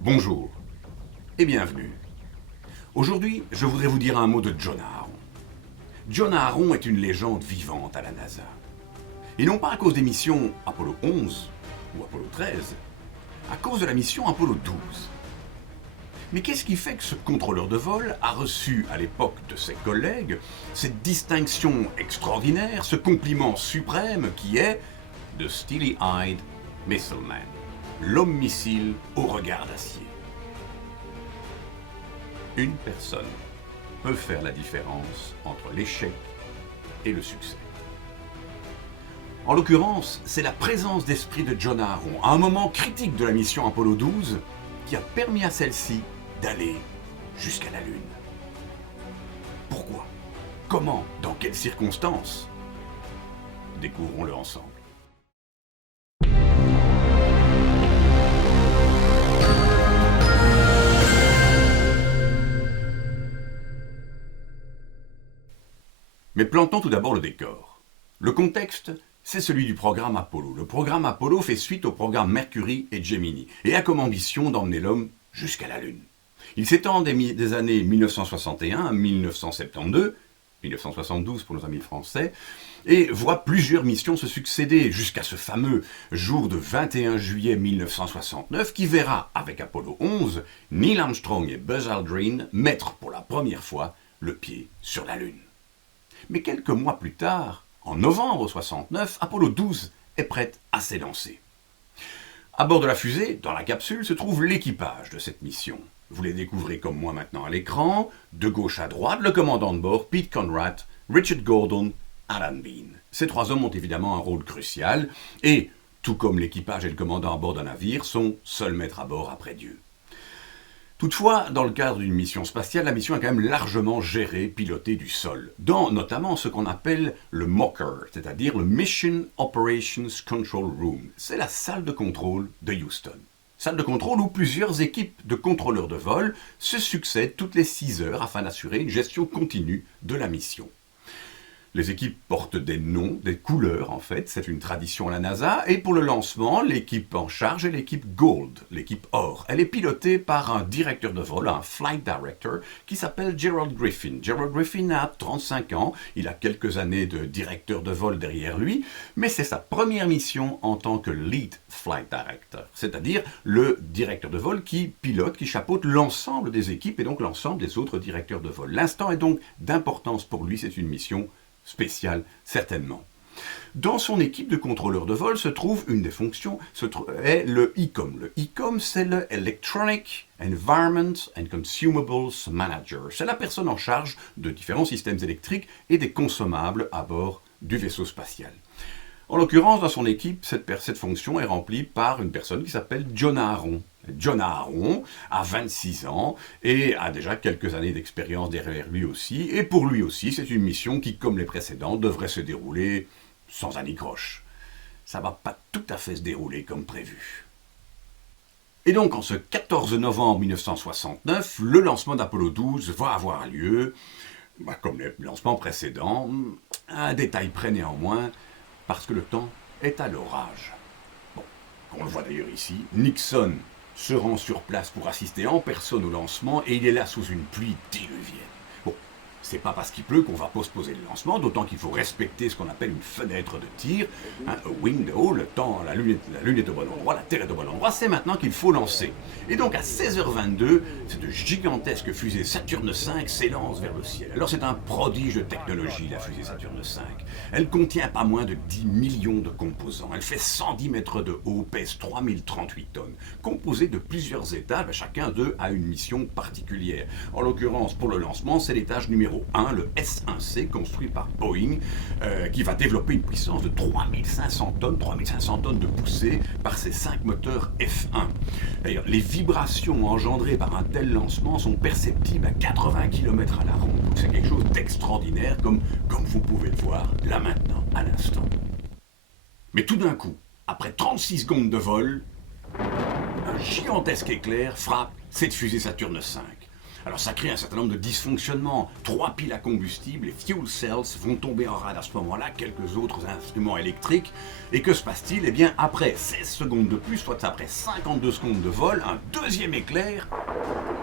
Bonjour et bienvenue. Aujourd'hui, je voudrais vous dire un mot de John Aaron. John Aaron est une légende vivante à la NASA. Et non pas à cause des missions Apollo 11 ou Apollo 13, à cause de la mission Apollo 12. Mais qu'est-ce qui fait que ce contrôleur de vol a reçu à l'époque de ses collègues cette distinction extraordinaire, ce compliment suprême qui est The Steely-Eyed Missile Man, l'homme missile au regard d'acier? Une personne peut faire la différence entre l'échec et le succès. En l'occurrence, c'est la présence d'esprit de John Aaron, à un moment critique de la mission Apollo 12, qui a permis à celle-ci d'aller jusqu'à la Lune. Pourquoi? Comment? Dans quelles circonstances? Découvrons-le ensemble. Mais plantons tout d'abord le décor. Le contexte, c'est celui du programme Apollo. Le programme Apollo fait suite au programme Mercury et Gemini et a comme ambition d'emmener l'homme jusqu'à la Lune. Il s'étend des années 1961 à 1972, 1972 pour nos amis français, et voit plusieurs missions se succéder jusqu'à ce fameux jour de 21 juillet 1969 qui verra, avec Apollo 11, Neil Armstrong et Buzz Aldrin mettre pour la première fois le pied sur la Lune. Mais quelques mois plus tard, en novembre 1969, Apollo 12 est prête à s'élancer. À bord de la fusée, dans la capsule, se trouve l'équipage de cette mission. Vous les découvrez comme moi maintenant à l'écran, de gauche à droite, le commandant de bord, Pete Conrad, Richard Gordon, Alan Bean. Ces trois hommes ont évidemment un rôle crucial et, tout comme l'équipage et le commandant à bord d'un navire, sont seuls maîtres à bord après Dieu. Toutefois, dans le cadre d'une mission spatiale, la mission est quand même largement gérée, pilotée du sol, dans notamment ce qu'on appelle le MOCR, c'est-à-dire le Mission Operations Control Room. C'est la salle de contrôle de Houston. Salle de contrôle où plusieurs équipes de contrôleurs de vol se succèdent toutes les 6 heures afin d'assurer une gestion continue de la mission. Les équipes portent des noms, des couleurs en fait, c'est une tradition à la NASA, et pour le lancement, l'équipe en charge est l'équipe Gold, l'équipe Or. Elle est pilotée par un directeur de vol, un flight director, qui s'appelle Gerald Griffin. Gerald Griffin a 35 ans, il a quelques années de directeur de vol derrière lui, mais c'est sa première mission en tant que lead flight director, c'est-à-dire le directeur de vol qui pilote, qui chapeaute l'ensemble des équipes et donc l'ensemble des autres directeurs de vol. L'instant est donc d'importance pour lui, c'est une mission spécial, certainement. Dans son équipe de contrôleurs de vol se trouve une des fonctions, est le ECOM. Le ECOM, c'est le Electronic Environment and Consumables Manager. C'est la personne en charge de différents systèmes électriques et des consommables à bord du vaisseau spatial. En l'occurrence, dans son équipe, cette fonction est remplie par une personne qui s'appelle John Aaron. John Aaron a 26 ans et a déjà quelques années d'expérience derrière lui aussi. Et pour lui aussi, c'est une mission qui, comme les précédentes, devrait se dérouler sans anicroche. Ça ne va pas tout à fait se dérouler comme prévu. Et donc, en ce 14 novembre 1969, le lancement d'Apollo 12 va avoir lieu, comme les lancements précédents. Un détail près néanmoins, parce que le temps est à l'orage. Bon, on le voit d'ailleurs ici, Nixon se rend sur place pour assister en personne au lancement et il est là sous une pluie diluvienne. Bon, c'est pas parce qu'il pleut qu'on va postposer le lancement, d'autant qu'il faut respecter ce qu'on appelle une fenêtre de tir, un window, le temps, la lune est au bon endroit, la Terre est au bon endroit, c'est maintenant qu'il faut lancer. Et donc à 16h22, cette gigantesque fusée Saturne V s'élance vers le ciel. Alors c'est un prodige de technologie, la fusée Saturne V. Elle contient pas moins de 10 millions de composants. Elle fait 110 mètres de haut, pèse 3038 tonnes. Composée de plusieurs étages, chacun d'eux a une mission particulière. En l'occurrence, pour le lancement, c'est l'étage numéro 1, le S1C, construit par Boeing, qui va développer une puissance de 3500 tonnes de poussée par ses 5 moteurs F1. D'ailleurs, les vibrations engendrées par un tel lancement sont perceptibles à 80 km à la ronde. Donc c'est quelque chose d'extraordinaire, comme vous pouvez le voir là maintenant, à l'instant. Mais tout d'un coup, après 36 secondes de vol, un gigantesque éclair frappe cette fusée Saturne V. Alors ça crée un certain nombre de dysfonctionnements. 3 piles à combustible, les fuel cells, vont tomber en rade à ce moment-là, quelques autres instruments électriques. Et que se passe-t-il? Eh bien, après 16 secondes de plus, soit après 52 secondes de vol, un deuxième éclair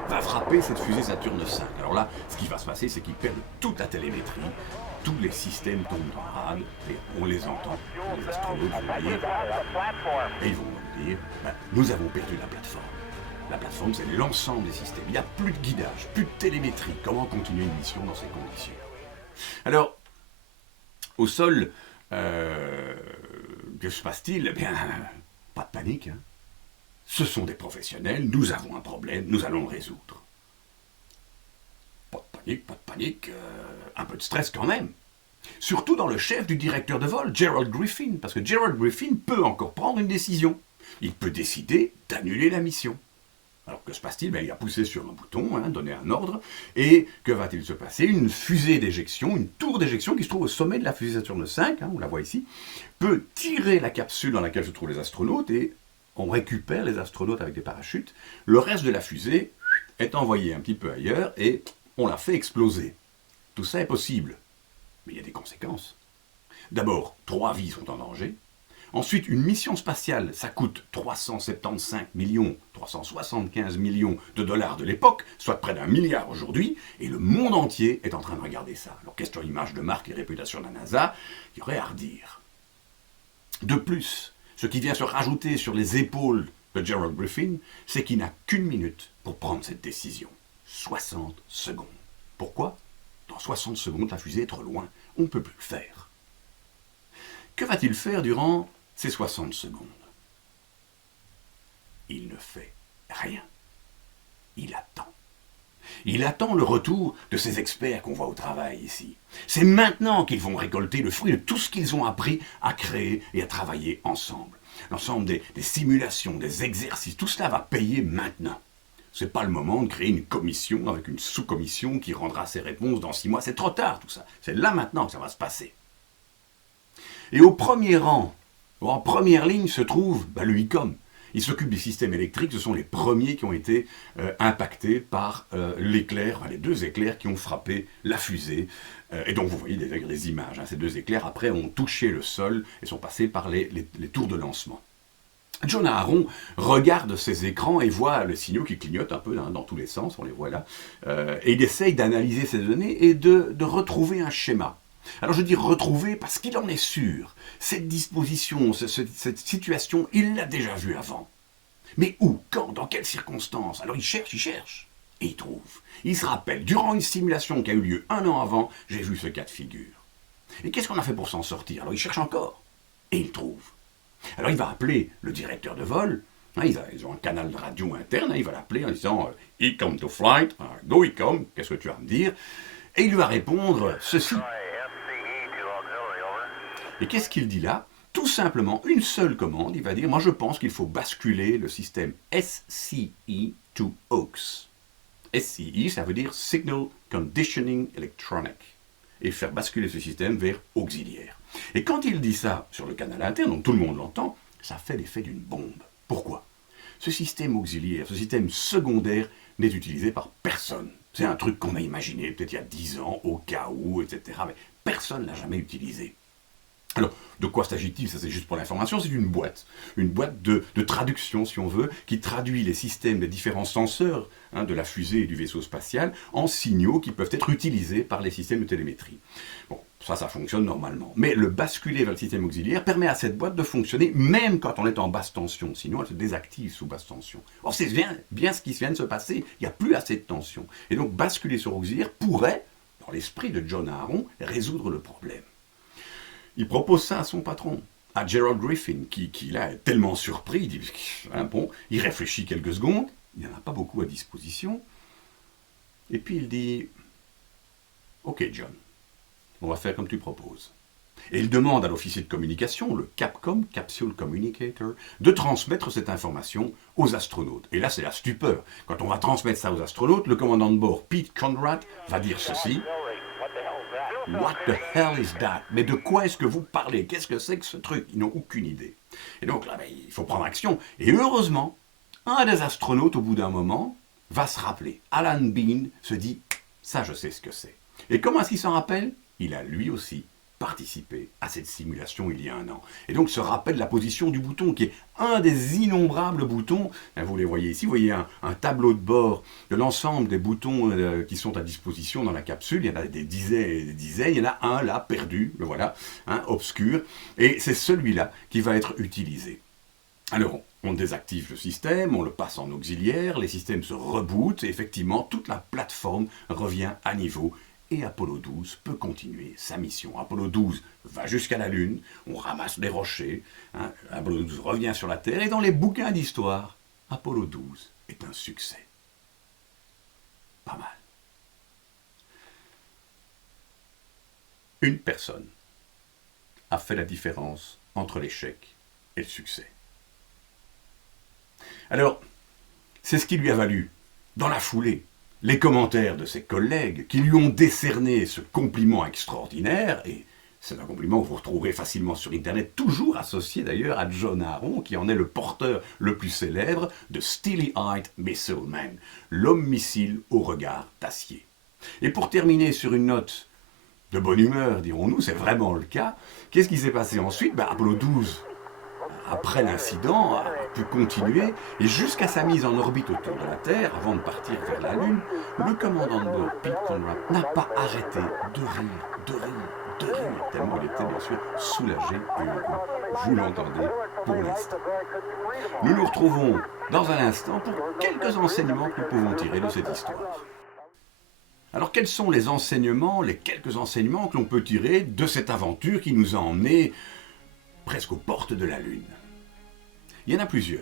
va frapper cette fusée Saturne V. Alors là, ce qui va se passer, c'est qu'ils perdent toute la télémétrie, tous les systèmes tombent en rade, et on les entend, les astronautes vont dire, et ils vont nous dire, nous avons perdu la plateforme. La plateforme, c'est l'ensemble des systèmes. Il n'y a plus de guidage, plus de télémétrie. Comment continuer une mission dans ces conditions? Alors, au sol, que se passe-t-il? Eh bien, pas de panique. Hein. Ce sont des professionnels, nous avons un problème, nous allons le résoudre. Pas de panique, un peu de stress quand même. Surtout dans le chef du directeur de vol, Gerald Griffin, parce que Gerald Griffin peut encore prendre une décision. Il peut décider d'annuler la mission. Alors que se passe-t-il? Il a poussé sur un bouton, donné un ordre, et que va-t-il se passer? Une fusée d'éjection, une tour d'éjection qui se trouve au sommet de la fusée Saturne V, on la voit ici, peut tirer la capsule dans laquelle se trouvent les astronautes, et on récupère les astronautes avec des parachutes. Le reste de la fusée est envoyé un petit peu ailleurs, et on la fait exploser. Tout ça est possible, mais il y a des conséquences. D'abord, 3 vies sont en danger. Ensuite, une mission spatiale, ça coûte 375 millions, 375 millions de dollars de l'époque, soit près d'1 milliard aujourd'hui, et le monde entier est en train de regarder ça. Alors, question image de marque et réputation de la NASA, il y aurait à redire. De plus, ce qui vient se rajouter sur les épaules de Gerald Griffin, c'est qu'il n'a qu'une minute pour prendre cette décision. 60 secondes. Pourquoi? Dans 60 secondes, la fusée est trop loin, on ne peut plus le faire. Que va-t-il faire durant ces 60 secondes? Il ne fait rien. Il attend. Il attend le retour de ces experts qu'on voit au travail ici. C'est maintenant qu'ils vont récolter le fruit de tout ce qu'ils ont appris à créer et à travailler ensemble. L'ensemble des simulations, des exercices, tout cela va payer maintenant. Ce n'est pas le moment de créer une commission avec une sous-commission qui rendra ses réponses dans 6 mois. C'est trop tard tout ça. C'est là maintenant que ça va se passer. Et au premier rang, en première ligne, se trouve le ICOM. Il s'occupe des systèmes électriques, ce sont les premiers qui ont été impactés par l'éclair, les 2 éclairs qui ont frappé la fusée. Et donc vous voyez des images, ces 2 éclairs après ont touché le sol et sont passés par les tours de lancement. John Aaron regarde ces écrans et voit les signaux qui clignotent un peu dans tous les sens, on les voit là, et il essaye d'analyser ces données et de retrouver un schéma. Alors je dis retrouver parce qu'il en est sûr. Cette disposition, cette situation, il l'a déjà vue avant. Mais où, quand, dans quelles circonstances? Alors il cherche, et il trouve. Il se rappelle, durant une simulation qui a eu lieu 1 an avant, j'ai vu ce cas de figure. Et qu'est-ce qu'on a fait pour s'en sortir? Alors il cherche encore, et il trouve. Alors il va appeler le directeur de vol, ils ont un canal de radio interne, il va l'appeler en disant « ICOM to flight, go ICOM, qu'est-ce que tu vas me dire ?» Et il va répondre ceci. Et qu'est-ce qu'il dit là? Tout simplement, une seule commande, il va dire, moi je pense qu'il faut basculer le système SCE to AUX. SCE, ça veut dire Signal Conditioning Electronic. Et faire basculer ce système vers auxiliaire. Et quand il dit ça sur le canal interne, donc tout le monde l'entend, ça fait l'effet d'une bombe. Pourquoi? Ce système auxiliaire, ce système secondaire n'est utilisé par personne. C'est un truc qu'on a imaginé peut-être il y a 10 ans, au cas où, etc. Mais personne ne l'a jamais utilisé. Alors, de quoi s'agit-il? Ça, c'est juste pour l'information, c'est une boîte de traduction, si on veut, qui traduit les systèmes des différents senseurs de la fusée et du vaisseau spatial en signaux qui peuvent être utilisés par les systèmes de télémétrie. Bon, ça fonctionne normalement. Mais le basculer vers le système auxiliaire permet à cette boîte de fonctionner même quand on est en basse tension, sinon elle se désactive sous basse tension. Or, c'est bien ce qui vient de se passer, il n'y a plus assez de tension. Et donc, basculer sur auxiliaire pourrait, dans l'esprit de John Aaron, résoudre le problème. Il propose ça à son patron, à Gerald Griffin, qui là est tellement surpris, il dit, il réfléchit quelques secondes, il n'y en a pas beaucoup à disposition, et puis il dit, ok John, on va faire comme tu proposes. Et il demande à l'officier de communication, le CAPCOM, Capsule Communicator, de transmettre cette information aux astronautes. Et là, c'est la stupeur. Quand on va transmettre ça aux astronautes, le commandant de bord, Pete Conrad, va dire ceci. What the hell is that? Mais de quoi est-ce que vous parlez? Qu'est-ce que c'est que ce truc? Ils n'ont aucune idée. Et donc là, il faut prendre action. Et heureusement, un des astronautes, au bout d'un moment, va se rappeler. Alan Bean se dit « ça je sais ce que c'est ». Et comment est-ce qu'il s'en rappelle? Il a lui aussi participé à cette simulation il y a un an. Et donc se rappelle la position du bouton, qui est un des innombrables boutons. Vous les voyez ici, vous voyez un tableau de bord de l'ensemble des boutons qui sont à disposition dans la capsule. Il y en a des dizaines et des dizaines. Il y en a un là, perdu, le voilà, obscur. Et c'est celui-là qui va être utilisé. Alors, on désactive le système, on le passe en auxiliaire, les systèmes se rebootent, et effectivement, toute la plateforme revient à niveau, et Apollo 12 peut continuer sa mission. Apollo 12 va jusqu'à la Lune, on ramasse des rochers, Apollo 12 revient sur la Terre, et dans les bouquins d'histoire, Apollo 12 est un succès. Pas mal. Une personne a fait la différence entre l'échec et le succès. Alors, c'est ce qui lui a valu, dans la foulée, les commentaires de ses collègues qui lui ont décerné ce compliment extraordinaire, et c'est un compliment que vous retrouverez facilement sur Internet, toujours associé d'ailleurs à John Aaron, qui en est le porteur le plus célèbre de Steely-Eyed Missile Man, l'homme missile au regard d'acier. Et pour terminer sur une note de bonne humeur, dirons-nous, c'est vraiment le cas, qu'est-ce qui s'est passé ensuite? Apollo 12, après l'incident, a pu continuer, et jusqu'à sa mise en orbite autour de la Terre, avant de partir vers la Lune, le commandant de bord, Pete Conrad, n'a pas arrêté de rire, tellement il était bien sûr soulagé et heureux. Vous l'entendez pour l'instant. Nous nous retrouvons dans un instant pour quelques enseignements que nous pouvons tirer de cette histoire. Alors quels sont les enseignements, les quelques enseignements que l'on peut tirer de cette aventure qui nous a emmenés presque aux portes de la Lune? Il y en a plusieurs.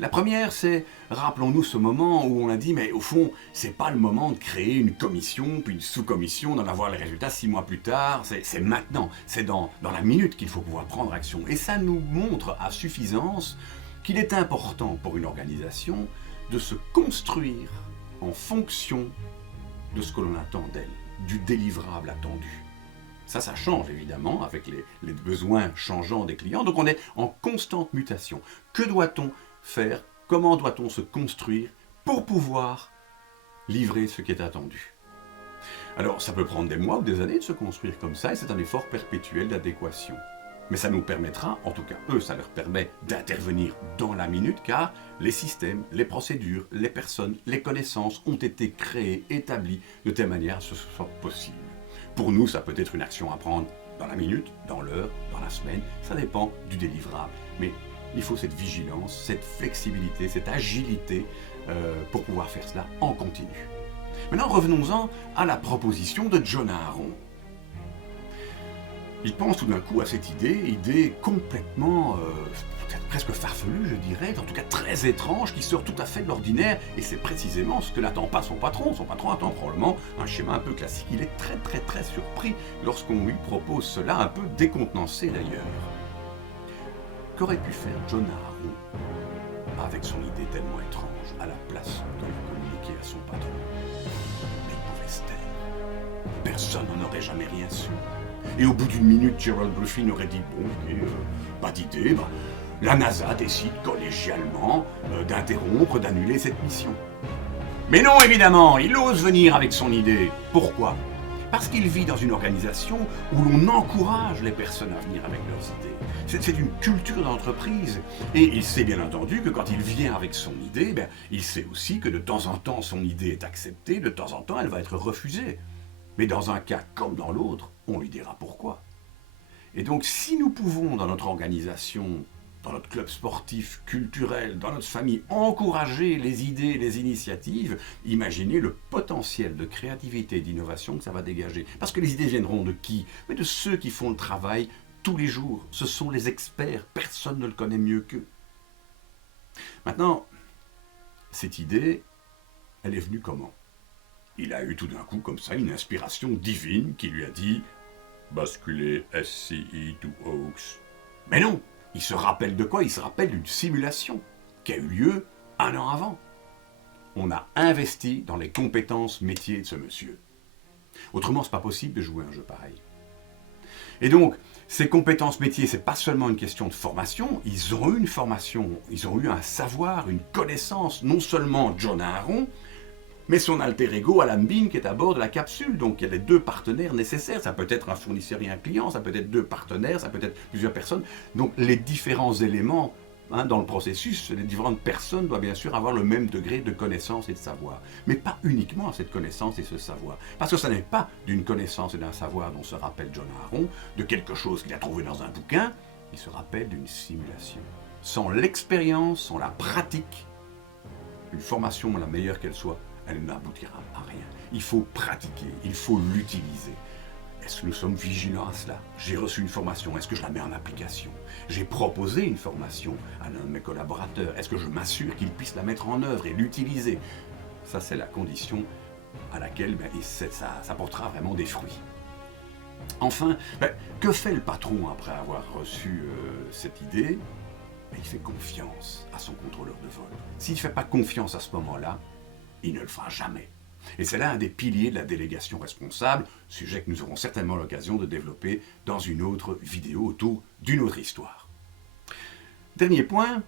La première, c'est, rappelons-nous ce moment où on a dit, mais au fond, c'est pas le moment de créer une commission, puis une sous-commission, d'en avoir les résultats 6 mois plus tard, c'est maintenant, c'est dans la minute qu'il faut pouvoir prendre action. Et ça nous montre à suffisance qu'il est important pour une organisation de se construire en fonction de ce que l'on attend d'elle, du délivrable attendu. Ça change évidemment avec les besoins changeants des clients. Donc on est en constante mutation. Que doit-on faire? Comment doit-on se construire pour pouvoir livrer ce qui est attendu? Alors ça peut prendre des mois ou des années de se construire comme ça, et c'est un effort perpétuel d'adéquation. Mais ça nous permettra, en tout cas eux, ça leur permet d'intervenir dans la minute, car les systèmes, les procédures, les personnes, les connaissances ont été créées, établies de telle manière à ce que ce soit possible. Pour nous, ça peut être une action à prendre dans la minute, dans l'heure, dans la semaine, ça dépend du délivrable. Mais il faut cette vigilance, cette flexibilité, cette agilité pour pouvoir faire cela en continu. Maintenant, revenons-en à la proposition de John Aaron. Il pense tout d'un coup à cette idée complètement, peut-être presque farfelue, je dirais, en tout cas très étrange, qui sort tout à fait de l'ordinaire, et c'est précisément ce que n'attend pas son patron. Son patron attend probablement un schéma un peu classique. Il est très surpris lorsqu'on lui propose cela, un peu décontenancé d'ailleurs. Qu'aurait pu faire John Aaron avec son idée tellement étrange, à la place de le communiquer à son patron? Mais il pouvait se taire. Personne n'en aurait jamais rien su. Et au bout d'une minute, Gerald Griffin aurait dit « Bon, ok, pas d'idée, la NASA décide collégialement d'interrompre, d'annuler cette mission. » Mais non, évidemment, il ose venir avec son idée. Pourquoi? Parce qu'il vit dans une organisation où l'on encourage les personnes à venir avec leurs idées. C'est une culture d'entreprise. Et il sait bien entendu que quand il vient avec son idée, il sait aussi que de temps en temps, son idée est acceptée, de temps en temps, elle va être refusée. Mais dans un cas comme dans l'autre, on lui dira pourquoi. Et donc, si nous pouvons, dans notre organisation, dans notre club sportif, culturel, dans notre famille, encourager les idées, les initiatives, imaginez le potentiel de créativité et d'innovation que ça va dégager. Parce que les idées viendront de qui? Mais de ceux qui font le travail tous les jours. Ce sont les experts, personne ne le connaît mieux qu'eux. Maintenant, cette idée, elle est venue comment? Il a eu tout d'un coup, comme ça, une inspiration divine qui lui a dit « Basculer SCE to Hawks ». Mais non, il se rappelle de quoi? Il se rappelle d'une simulation qui a eu lieu 1 an avant. On a investi dans les compétences métiers de ce monsieur. Autrement, c'est pas possible de jouer un jeu pareil. Et donc, ces compétences métiers, c'est pas seulement une question de formation, ils ont eu une formation, ils ont eu un savoir, une connaissance, non seulement John Aaron, mais son alter ego Alan Bean qui est à bord de la capsule. Donc il y a les deux partenaires nécessaires, ça peut être un fournisseur et un client, ça peut être deux partenaires, ça peut être plusieurs personnes. Donc les différents éléments dans le processus, les différentes personnes doivent bien sûr avoir le même degré de connaissance et de savoir. Mais pas uniquement cette connaissance et ce savoir. Parce que ce n'est pas d'une connaissance et d'un savoir dont se rappelle John Aaron, de quelque chose qu'il a trouvé dans un bouquin, il se rappelle d'une simulation. Sans l'expérience, sans la pratique, une formation, la meilleure qu'elle soit, elle n'aboutira à rien. Il faut pratiquer, il faut l'utiliser. Est-ce que nous sommes vigilants à cela? J'ai reçu une formation, est-ce que je la mets en application? J'ai proposé une formation à l'un de mes collaborateurs, est-ce que je m'assure qu'il puisse la mettre en œuvre et l'utiliser? Ça, c'est la condition à laquelle ça portera vraiment des fruits. Enfin, que fait le patron après avoir reçu cette idée? Il fait confiance à son contrôleur de vol. S'il ne fait pas confiance à ce moment-là, il ne le fera jamais. Et c'est là un des piliers de la délégation responsable, sujet que nous aurons certainement l'occasion de développer dans une autre vidéo autour d'une autre histoire. Dernier point,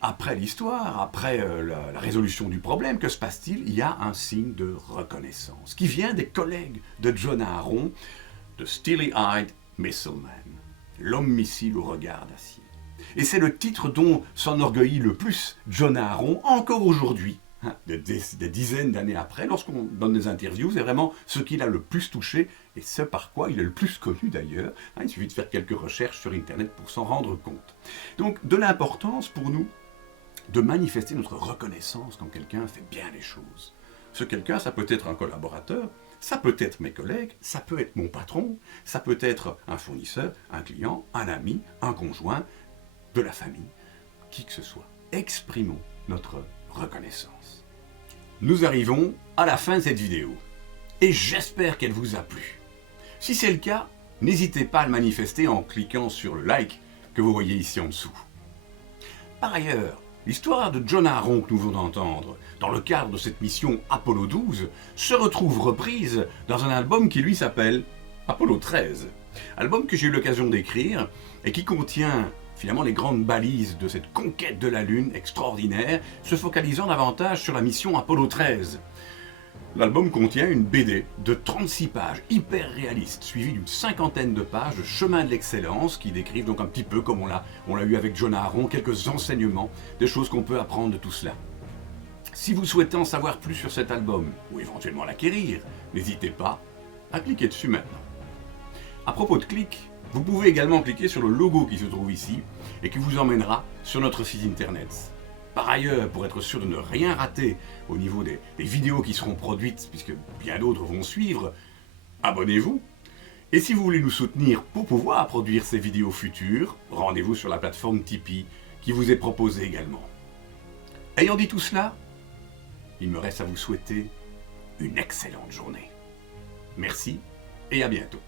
après l'histoire, après la résolution du problème, que se passe-t-il? Il y a un signe de reconnaissance qui vient des collègues de John Aaron, de Steely-Eyed Missile Man, l'homme missile au regard d'acier. Et c'est le titre dont s'enorgueillit le plus John Aaron encore aujourd'hui. Des dizaines d'années après, lorsqu'on donne des interviews, c'est vraiment ce qu'il a le plus touché et ce par quoi il est le plus connu d'ailleurs. Il suffit de faire quelques recherches sur Internet pour s'en rendre compte. Donc, de l'importance pour nous de manifester notre reconnaissance quand quelqu'un fait bien les choses. Ce quelqu'un, ça peut être un collaborateur, ça peut être mes collègues, ça peut être mon patron, ça peut être un fournisseur, un client, un ami, un conjoint, de la famille, qui que ce soit. Exprimons notre reconnaissance. Nous arrivons à la fin de cette vidéo et j'espère qu'elle vous a plu. Si c'est le cas, n'hésitez pas à le manifester en cliquant sur le like que vous voyez ici en dessous. Par ailleurs, l'histoire de John Aaron que nous venons d'entendre dans le cadre de cette mission Apollo 12 se retrouve reprise dans un album qui lui s'appelle Apollo 13. Album que j'ai eu l'occasion d'écrire et qui contient finalement les grandes balises de cette conquête de la Lune extraordinaire, se focalisant davantage sur la mission Apollo 13. L'album contient une BD de 36 pages, hyper réaliste, suivie d'une 50aine de pages de chemin de l'excellence qui décrivent donc un petit peu comme on l'a eu avec John Aaron, quelques enseignements, des choses qu'on peut apprendre de tout cela. Si vous souhaitez en savoir plus sur cet album, ou éventuellement l'acquérir, n'hésitez pas à cliquer dessus maintenant. À propos de clics, vous pouvez également cliquer sur le logo qui se trouve ici et qui vous emmènera sur notre site internet. Par ailleurs, pour être sûr de ne rien rater au niveau des vidéos qui seront produites, puisque bien d'autres vont suivre, abonnez-vous. Et si vous voulez nous soutenir pour pouvoir produire ces vidéos futures, rendez-vous sur la plateforme Tipeee qui vous est proposée également. Ayant dit tout cela, il me reste à vous souhaiter une excellente journée. Merci et à bientôt.